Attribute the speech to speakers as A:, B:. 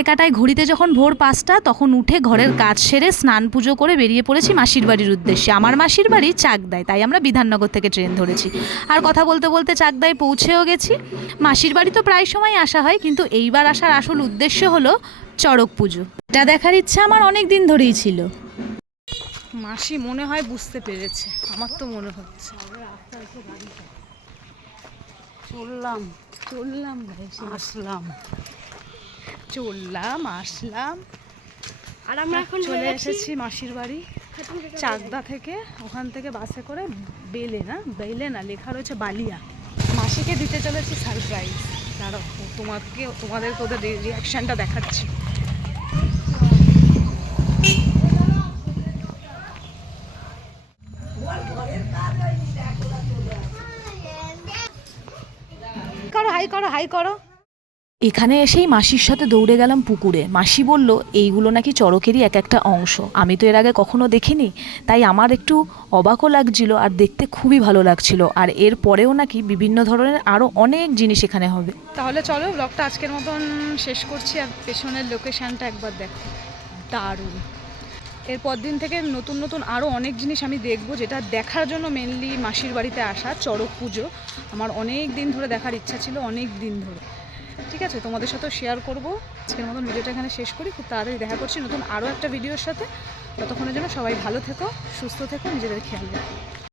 A: কাটায় কাটায় ঘড়িতে যখন ভোর পাঁচটা তখন উঠে ঘরের কাজ সেরে স্নান পুজো করে বেরিয়ে পড়েছি মাসির বাড়ির উদ্দেশ্যে। আমার মাসির বাড়ি চাকদায় তাই আমরা বিধাননগর থেকে ট্রেন ধরেছি। আর কথা বলতে বলতে চাকদায় পৌঁছেও গেছি। মাসির বাড়ি তো প্রায় সময় আসা হয় কিন্তু এইবার আসার আসল উদ্দেশ্য হলো চড়ক পুজো। এটা দেখার ইচ্ছা আমার অনেক দিন ধরেই ছিল। মাসি মনে হয় বুঝতে পেরেছে আমার তো মনে হচ্ছে।
B: চললাম।
A: চললাম ভাই
B: আসলাম।
A: চললাম আসলাম।
B: আর আমরা এখন
A: চলে এসেছি মাসির বাড়ি চাকদা থেকে। ওখান থেকে বাসে করে বেলে না বেলে না লেখা রয়েছে বালিয়া। মাসিকে দিতে চলেছি সারপ্রাইজ দাঁড়াও তোমাকে তোমাদের তোদের রিয়াকশনটা দেখাচ্ছি। করো হাই করো হাই করো। এখানে এসেই মাসির সাথে দৌড়ে গেলাম পুকুরে। মাসি বলল, এইগুলো নাকি চড়কেরই এক একটা অংশ। আমি তো এর আগে কখনো দেখিনি। তাই আমার একটু অবাকও লাগছিল আর দেখতে খুবই ভালো লাগছিল। আর এর পরেও নাকি বিভিন্ন ধরনের আরও অনেক জিনিস এখানে হবে। তাহলে চলো ব্লগটা আজকের মতন শেষ করছি আর পেছনের লোকেশনটা একবার দেখো। দারুণ। এরপর দিন থেকে নতুন নতুন আরও অনেক জিনিস আমি দেখব, যেটা দেখার জন্য মেনলি মাসির বাড়িতে আসা, চড়ক পুজো। আমার অনেক দিন ধরে দেখার ইচ্ছা ছিল, অনেক দিন ধরে। ঠিক আছে, তোমাদের সাথেও শেয়ার করব। আজকের মতন ভিডিওটা এখানে শেষ করি, খুব তাড়াতাড়ি দেখা করছি নতুন আরও একটা ভিডিওর সাথে। ততক্ষণের জন্য সবাই ভালো থেকো, সুস্থ থেকো, নিজেদের খেয়াল রাখো।